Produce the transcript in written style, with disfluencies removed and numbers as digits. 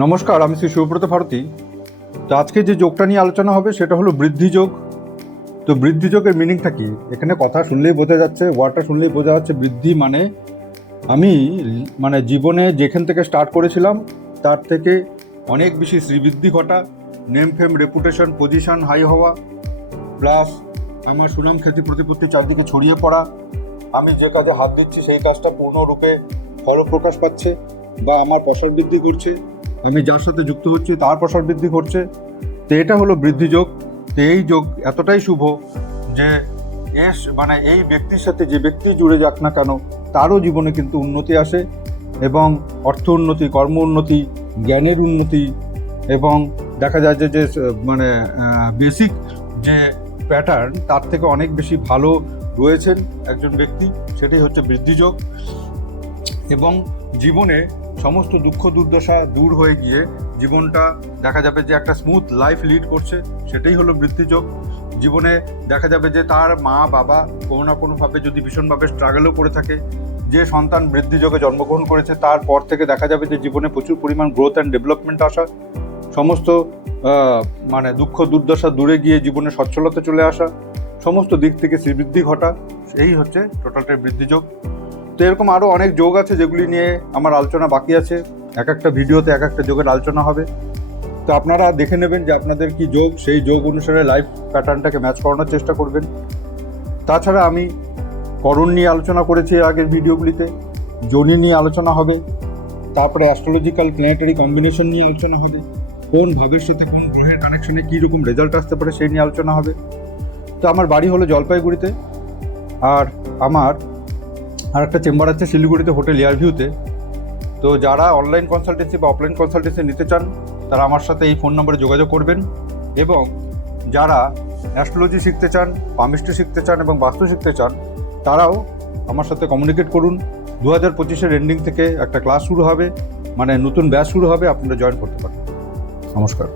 নমস্কার, আমি শ্রী শিবব্রত ভারতী। তো আজকে যে যোগটা নিয়ে আলোচনা হবে সেটা হলো বৃদ্ধি যোগ। তো বৃদ্ধি যোগের মিনিংটা কি? এখানে কথা শুনলেই বোঝা যাচ্ছে, ওয়ার্ডটা শুনলেই বোঝা যাচ্ছে বৃদ্ধি মানে আমি জীবনে যেখান থেকে স্টার্ট করেছিলাম তার থেকে অনেক বেশি শ্রীবৃদ্ধি ঘটা, name fame reputation position high হওয়া, প্লাস আমার সুনাম খ্যাতি প্রতিপত্তি চারদিকে ছড়িয়ে পড়া, আমি যে কাজে হাত দিচ্ছি সেই কাজটা পূর্ণরূপে ফলপ্রকাশ পাচ্ছে বা আমার প্রসার বৃদ্ধি করছে, আমি যার সাথে যুক্ত হচ্ছি তার প্রসার বৃদ্ধি করছে। তো এটা হলো বৃদ্ধি যোগ। তো এই যোগ এতটাই শুভ যে এই ব্যক্তির সাথে যে ব্যক্তি জুড়ে যাক না কেন তারও জীবনে কিন্তু উন্নতি আসে, এবং অর্থ উন্নতি, কর্ম উন্নতি, জ্ঞানের উন্নতি, এবং দেখা যায় যে বেসিক যে প্যাটার্ন তার থেকে অনেক বেশি ভালো রয়েছেন একজন ব্যক্তি, সেটাই হচ্ছে বৃদ্ধি যোগ। এবং জীবনে সমস্ত দুঃখ দুর্দশা দূর হয়ে গিয়ে জীবনটা দেখা যাবে যে একটা স্মুথ লাইফ লিড করছে, সেটাই হলো বৃদ্ধি যোগ। জীবনে দেখা যাবে যে তার মা বাবা কোনো না কোনোভাবে যদি ভীষণভাবে স্ট্রাগলও করে থাকে, যে সন্তান বৃদ্ধি যোগে জন্মগ্রহণ করেছে তারপর থেকে দেখা যাবে যে জীবনে প্রচুর পরিমাণ গ্রোথ অ্যান্ড ডেভেলপমেন্ট আসা, সমস্ত দুঃখ দুর্দশা দূরে গিয়ে জীবনে সচ্ছলতা চলে আসা, সমস্ত দিক থেকে শ্রীবৃদ্ধি ঘটা, এই হচ্ছে টোটালটাই বৃদ্ধি যোগ। তো এরকম আরও অনেক যোগ আছে যেগুলি নিয়ে আমার আলোচনা বাকি আছে, এক একটা ভিডিওতে এক একটা যোগের আলোচনা হবে। তো আপনারা দেখে নেবেন যে আপনাদের কি যোগ, সেই যোগ অনুসারে লাইফ প্যাটার্নটাকে ম্যাচ করানোর চেষ্টা করবেন। তাছাড়া আমি করণ নিয়ে আলোচনা করেছি আগের ভিডিওগুলিতে, যোনি নিয়ে আলোচনা হবে, তারপরে অ্যাস্ট্রোলজিক্যাল প্ল্যানেটারি কম্বিনেশন নিয়ে আলোচনা হবে, কোন ভাবের সাথে কোন গ্রহের কানেকশনে কীরকম রেজাল্ট আসতে পারে সেই নিয়ে আলোচনা হবে। তো আমার বাড়ি হলো জলপাইগুড়িতে, আর আমার আর একটা চেম্বার আছে শিলিগুড়িতে হোটেল এয়ারভিউতে। তো যারা অনলাইন কনসালটেন্সি বা অফলাইন কনসালটেন্সি নিতে চান তারা আমার সাথে এই ফোন নম্বরে যোগাযোগ করবেন, এবং যারা অ্যাস্ট্রোলজি শিখতে চান, পামিস্ট্রি শিখতে চান এবং বাস্তু শিখতে চান তারাও আমার সাথে কমিউনিকেট করুন। 2025-এর এন্ডিং থেকে একটা ক্লাস শুরু হবে, নতুন ব্যাচ শুরু হবে, আপনারা জয়েন করতে পারেন। নমস্কার।